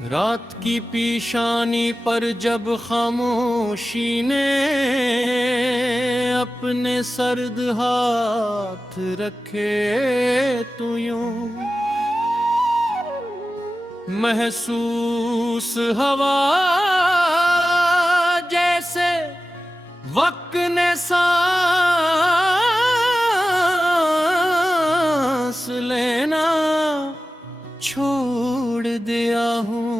रात की पीशानी पर जब खामोशी ने अपने सर्द हाथ रखे तो यूं महसूस हवा जैसे वक्त ने सांस लेना छोड़ दिया हूँ।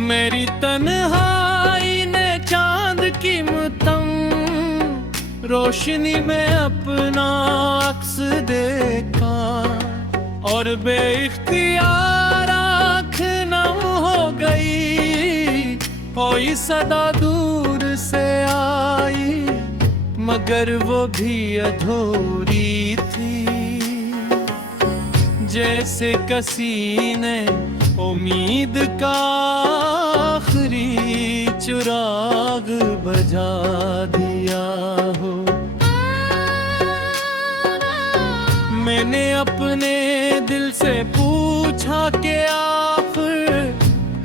मेरी तन्हाई ने चांद की मतम रोशनी में अपना अक्स देखा और बेइख्तियार आँख नम हो गई। कोई सदा दूर से आई मगर वो भी अधूरी थी, जैसे किसी ने उम्मीद का आखिरी चिराग बुझा दिया हो। मैंने अपने दिल से पूछा कि आखिर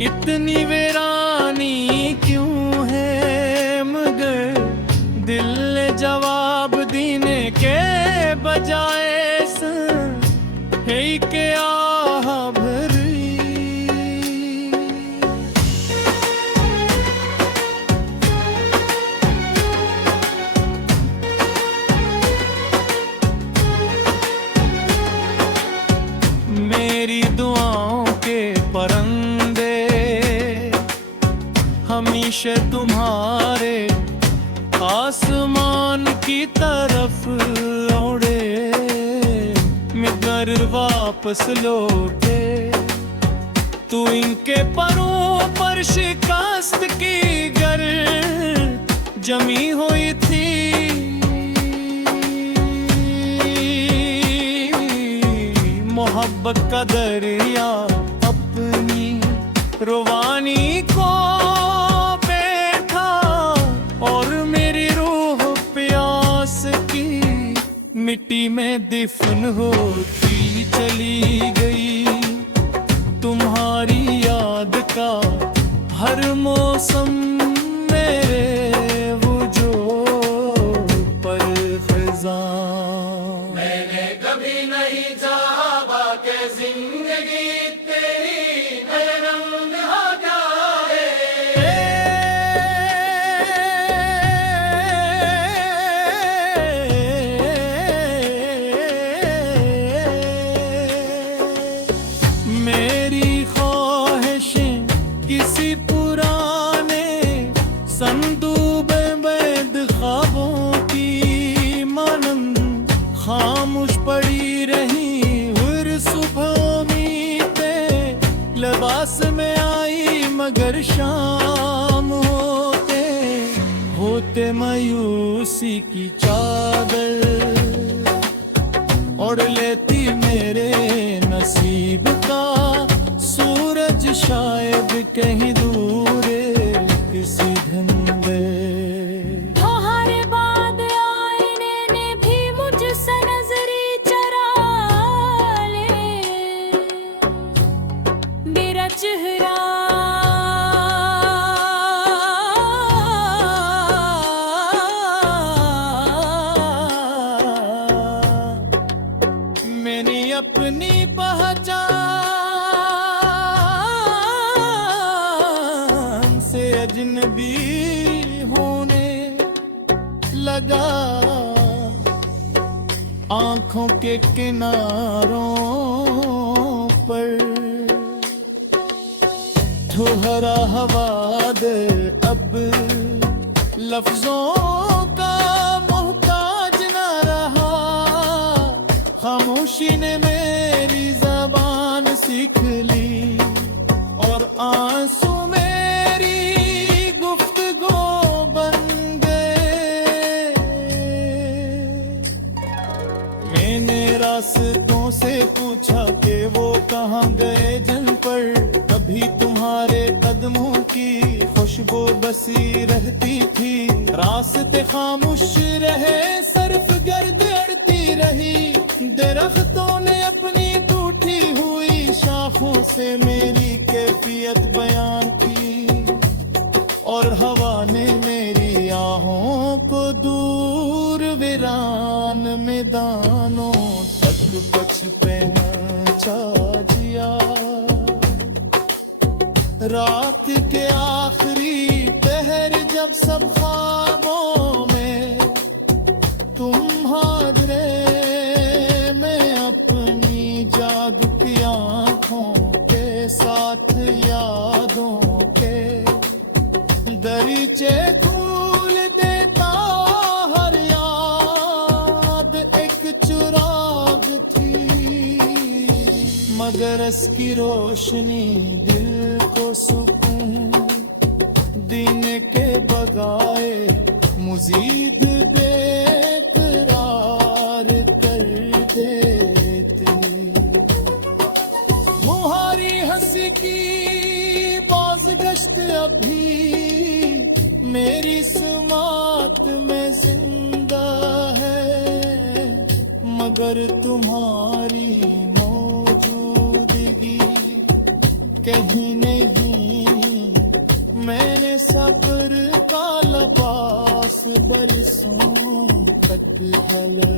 इतनी वीरानी क्यों है, मगर दिल ने जवाब देने के बजाय है के आह भरी। मेरी दुआओं के परिंदे हमेशा तुम्हारे आसमान की तरफ उड़े, मगर वापस लौटे तू इनके परों पर शिकस्त की गर जमी हुई थी। मोहब्बत का दरिया अपनी रुवानी को बैठा और मेरी रूह प्यास की मिट्टी में दफन होती चली गई। तुम्हारी याद का हर मौसम मेरे वजूद पर खिज़ां। मैंने कभी नहीं चाहा कि जिंदगी तेरी नरम हो जाए। मेरी ख्वाहिशें किसी पुराने संदूबे बैद ख्वाबों की मानंद खामोश पड़ी रही। हर सुबह उम्मीदें लिबास में आई मगर शाम होते होते मायूसी की चादर ओढ़ लेती मेरे नसीब का सूरज शायद कहीं दूर किसी धंधे। तुम्हारे बाद आईने ने भी मुझसे नजरी चरा ले, मेरा चेहरा मैंने अपनी पहचान से अजनबी होने लगा। आंखों के किनारों पर ठुहरा हवा दे अब लफ्जों का मोहताज न रहा। खामोशी ने मेरी जबान सीख ली और आंसू मेरी गुफ्तगू बन गए। मैंने रास्तों से पूछा कि वो कहाँ गए जिन पर कभी तुम्हारे कदमों की खुशबू बसी रहती थी। रास्ते खामोश रहे, सर्फ गर्द अड़ती रही, दरख्तों ने अपनी बचपन चा जिया। रात के आखिरी पहर जब सब ख्वाबों में तुम हादरे में अपनी जागती आंखों के साथ यादों के दरीचे खोल देता हर याद एक चुराग थी, मगर इसकी रोशनी दिल को सुकून देने के बगाए मुजीद बेकरार कर देती। मुहारी हंसी की बाज़गश्त अभी मेरी समात में जिंदा है, मगर तुम्हारी मौजूदगी कहीं नहीं। मैंने सब्र का लबास बरसों तक ढला।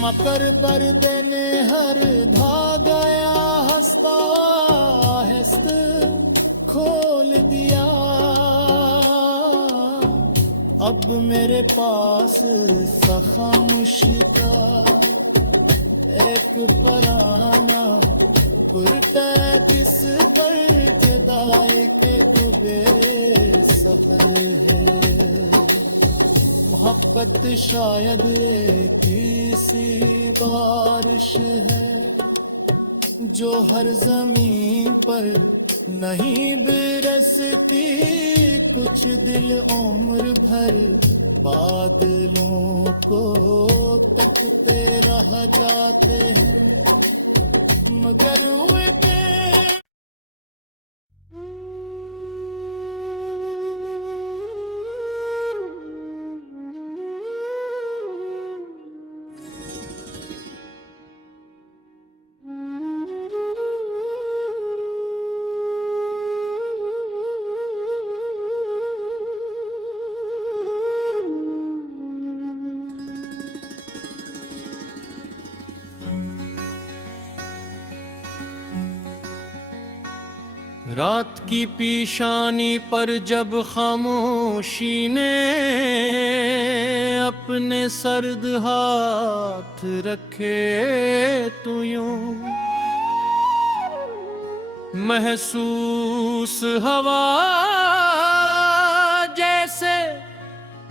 मकर बरदे ने हर धागा हंसता हस्त खोल दिया। अब मेरे पास खामोश का एक पराना कुर्ता जिस पर जदाई के डूबे सफर है। मोहब्बत शायद एक सी बारिश है जो हर जमीन पर नहीं बरसती, कुछ दिल उम्र भर बादलों को तकते रह जाते हैं, मगर वे रात की पीशानी पर जब खामोशी ने अपने सर्द हाथ रखे तो यूं महसूस हवा जैसे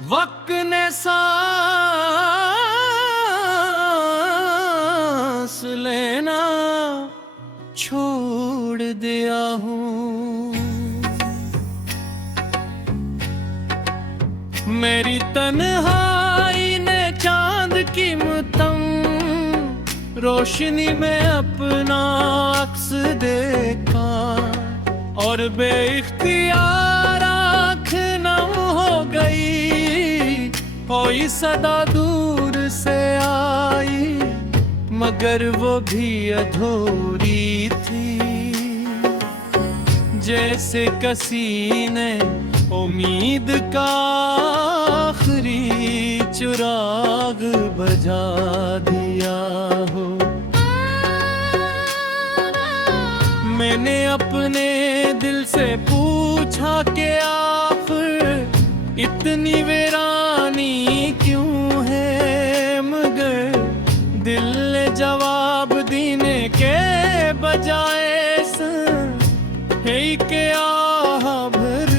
वक्त ने सांस लेना छोड़ दिया हूँ। मेरी तन्हाई ने चांद की मुतम रोशनी में अपना अक्स देखा, और बेइख्तियार आँख नम हो गई। कोई सदा दूर से आई मगर वो भी अधूरी थी, जैसे किसी ने उम्मीद का आखिरी चिराग बुझा दिया हो। मैंने अपने दिल से पूछा कि आखिर इतनी वीरानी क्यों है, मगर दिल ने जवाब देने के बजाय है कि आह भरी।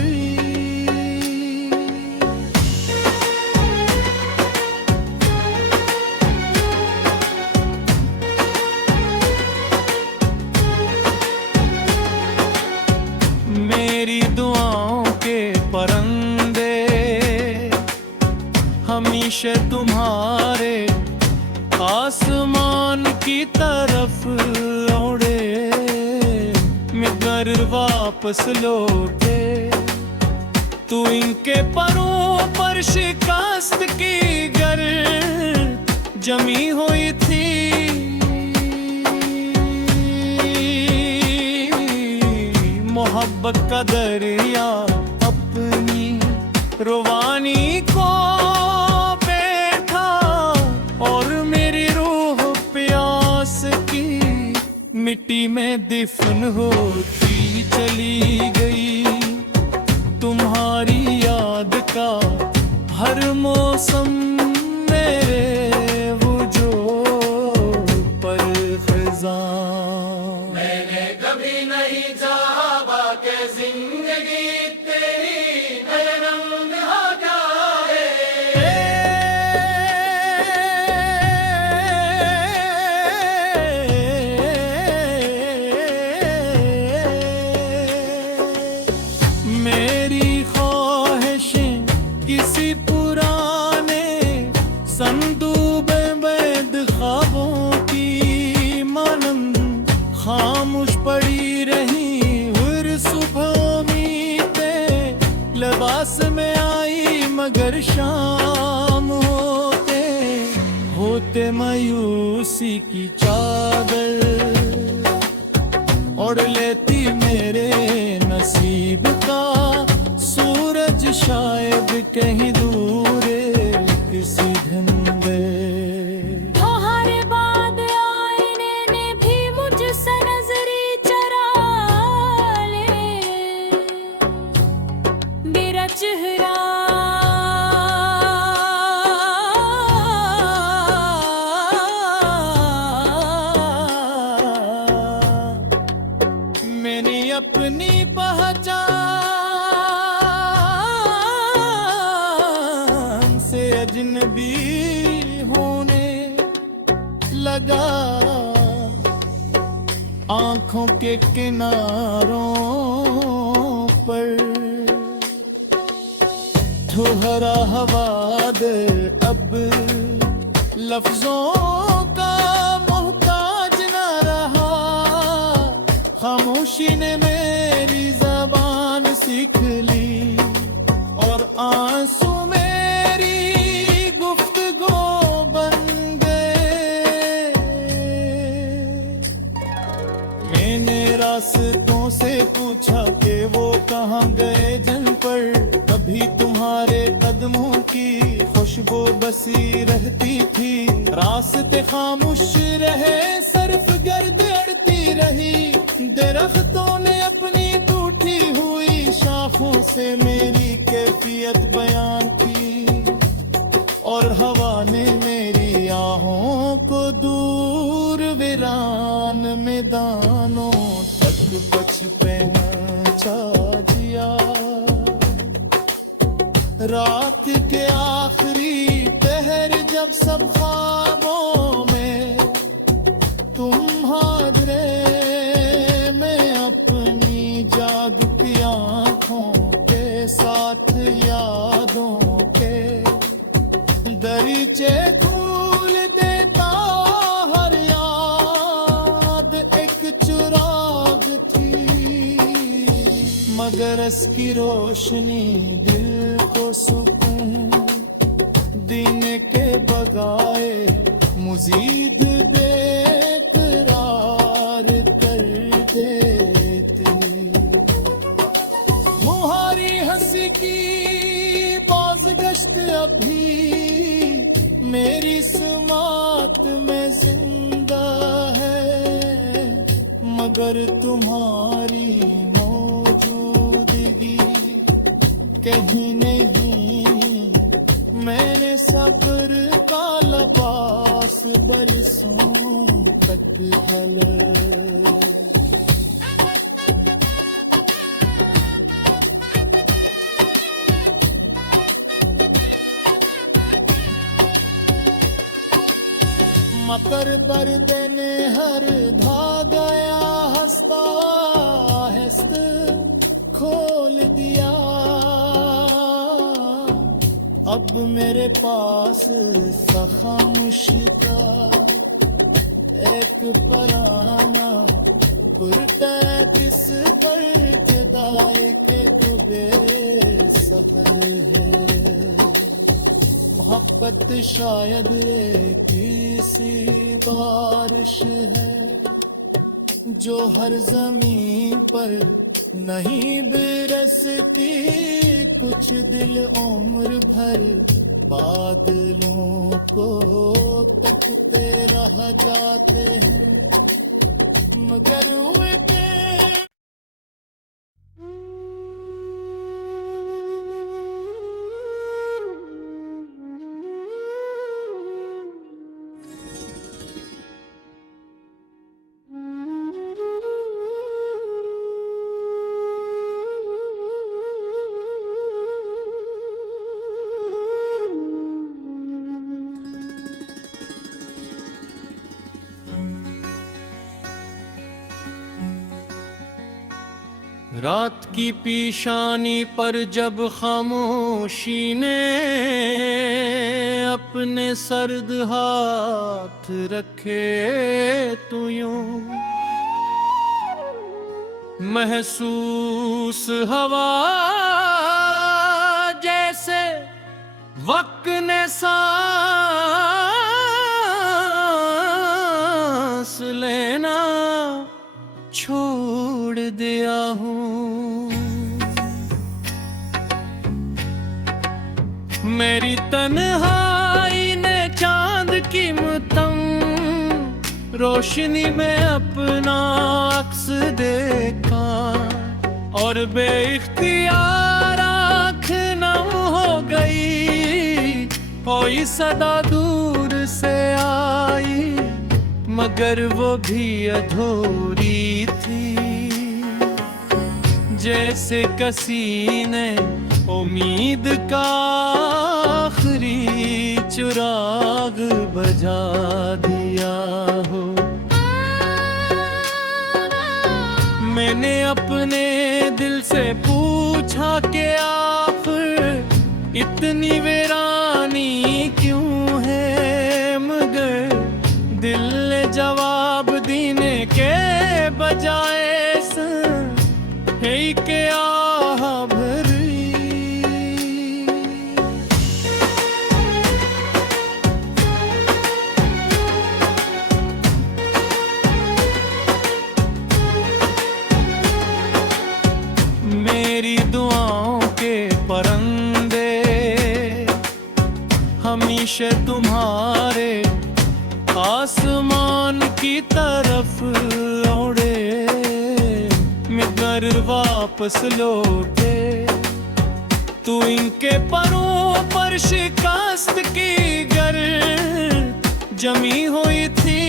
मेरी दुआओं के परिंदे हमेशा तुम्हारे आसमान की तरफ उड़े, मगर वापस लौटे तू इनके परों पर शिकस्त की गर जमी हुई थी। मोहब्बत का दरिया अपनी रुवानी को बैठा और मेरी रूह प्यास की मिट्टी में दफन होती चली गई। तुम्हारी याद का हर मौसम मेरे वजूद पर खिज़ां। मैंने कभी नहीं चाहा कि जिंदगी तेरी बेरंग हो जाए। मेरी ख्वाहिशें किसी पुराने संदूक बैद ख्वाबों की मानंद खामोश पड़ी रही। हर सुबह उम्मीदें लिबास में आई मगर शाम होते होते मायूसी की चादर ओढ़ लेती मेरे नसीब का सूरज शायद कहीं दूर किसी धंधे। हर बाद आईने ने भी मुझसे नजरी चरा ले। मेरा चेहरा मैंने अपनी पहचान से अजनबी होने लगा। आंखों के किनारों पर ठुहरा हवाद अब लफ्जों का मोहताज न रहा। खामोशी ने मेरी जबान सीख ली और आंसू मेरी गुफ्तगू बन गए। मैंने रास्तों से पूछा कि वो कहाँ गए जिन पर कभी तुम्हारे कदमों की खुशबू बसी रहती थी। रास्ते खामोश रहे, सर्फ गर्द अड़ती रही। दरख्तों ने अपनी टूटी हुई शाखों से मेरी कैफियत बयान की और हवा ने मेरी आहों को दूर वीरान मैदानों तक पहुंचा दिया। रात के आखिरी पहर जब सब ख्वाबों में तुम्हारे में अपनी जागती आँखों के साथ यादों के दरीचे खोल देता। हर याद एक चुराग थी मगर इसकी रोशनी दिल को सुकून देने के बगाए मुजीद बेकरार कर देती। मुहारी हंसी की बाज़गश्त अभी मेरी समात में जिंदा है मगर तुम्हारी मौजूदगी कहीं नहीं। मैंने सब्र का लिबास बरसों तक ढला। मकर बरदे ने हर धागया हंसता हस्त खोल दिया। अब मेरे पास खामोश का एक पराना कुर्ता किस पर जदाए के डूबे सहर है। मोहब्बत शायद किसी बारिश है जो हर जमीन पर नहीं बिरसती कुछ दिल उम्र भर बादलों को तकते रह जाते हैं मगर उनके रात की पीशानी पर जब खामोशी ने अपने सर्द हाथ रखे तो यूं महसूस हवा जैसे वक्त ने सांस लेना छोड़ दिया हूँ। मेरी तन्हाई ने चांद की मतम रोशनी में अपना अक्स देखा और बेइख्तियार आँख नम हो गई। कोई सदा दूर से आई मगर वो भी अधूरी थी जैसे किसी ने उम्मीद का आखिरी चिराग बुझा दिया हो। मैंने अपने दिल से पूछा कि आखिर इतनी वीरानी क्यों है मगर दिल ने जवाब देने के बजाय है के आह भरी। मेरी दुआओं के परिंदे हमेशा तुम्हारे आसमान की तरफ उड़े मगर वापस लौटे तू इनके परों पर शिकस्त की गर जमी हुई थी।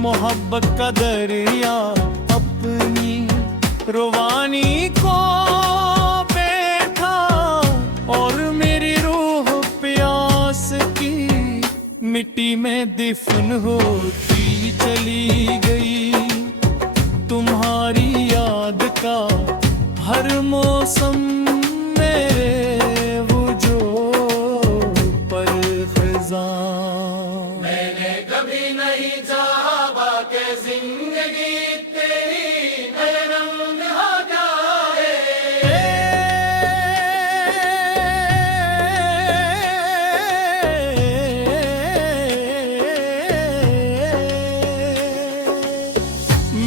मोहब्बत का दरिया अपनी रुवानी को मिट्टी में दफन होती चली गई। तुम्हारी याद का हर मौसम मेरे वजूद पर खिज़ां। मैंने कभी नहीं चाहा कि जिंदगी तेरी नरम हो जाए।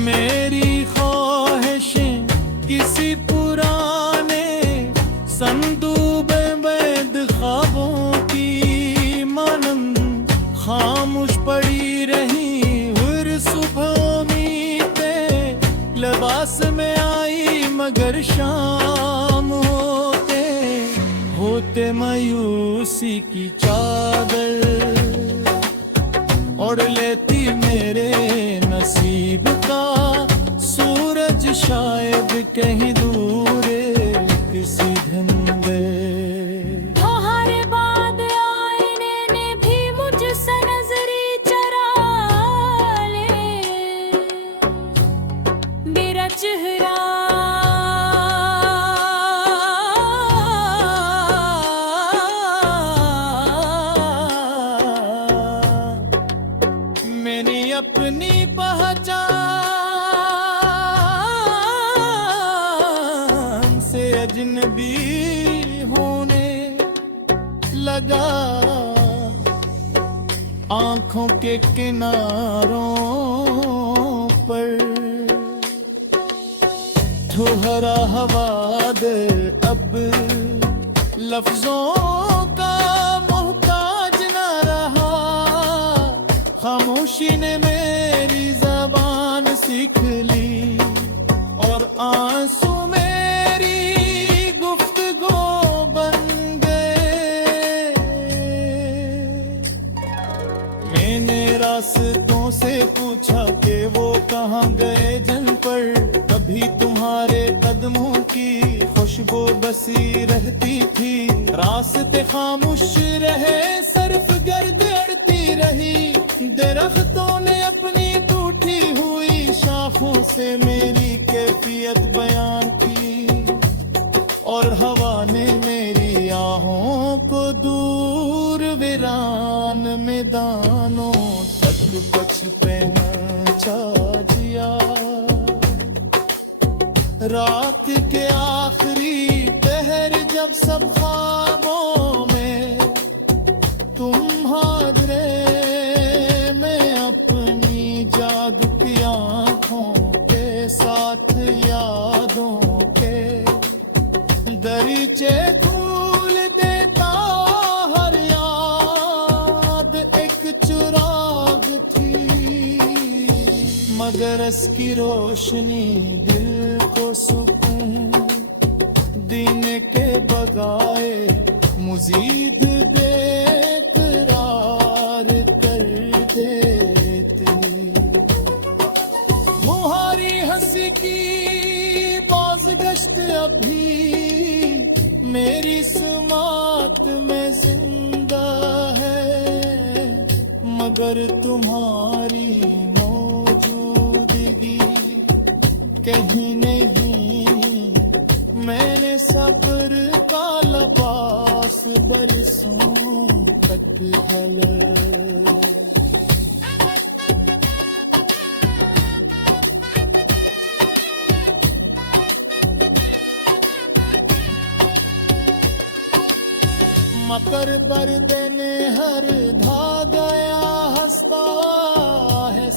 मेरी ख्वाहिशें किसी पुराने संदूबे बैद ख्वाबों की मानंद खामोश पड़ी रही। हर सुबह उम्मीदें लिबास में आई मगर शाम होते होते मायूसी की चादर ओढ़ लेती मेरे नसीब का सूरज शायद कहीं दूर किसी दिन गए। हर बाद आईने ने भी मुझसे नजरी चरा ले मेरा चेहरा मैंने अपनी पहचान से अजनबी होने लगा। आंखों के किनारों होठों हरा हवा दे अब लफ्जों का मोहताज न रहा, खामोशी ने मेरी जबान सीख ली और आंसू मेरी गुफ्तगू बन गए। मैंने रास्तों से पूछा कि वो कहाँ गए जिन पर कभी तुम्हारे कदमों की खुशबू बसी रहती थी। रास्ते खामोश रहे, सिर्फ गर्द अड़ती रही। दरख्तों ने अपनी टूटी हुई शाखों से मेरी कैफियत बयान की और हवा ने मेरी आहों को दूर वीरान मैदानों तक पहुंचा दिया। रात के आखिरी पहर जब सब ख्वाबों में तुम हादरे, मैं अपनी जादू की आंखों के साथ यादों के दरीचे खोल देता। हर याद एक चुराग थी, मगर इसकी रोशनी दिल को सुकून देने के बगाए मुजीद बेकरार कर देती। मुहारी हंसी की बाज़गश्त अभी मेरी समात में जिंदा है, मगर तुम्हारी मौजूदगी कहीं नहीं। मैंने सब्र का लिबास बरसों तक ढले। मकर बरदे ने हर धा गया, हंसता है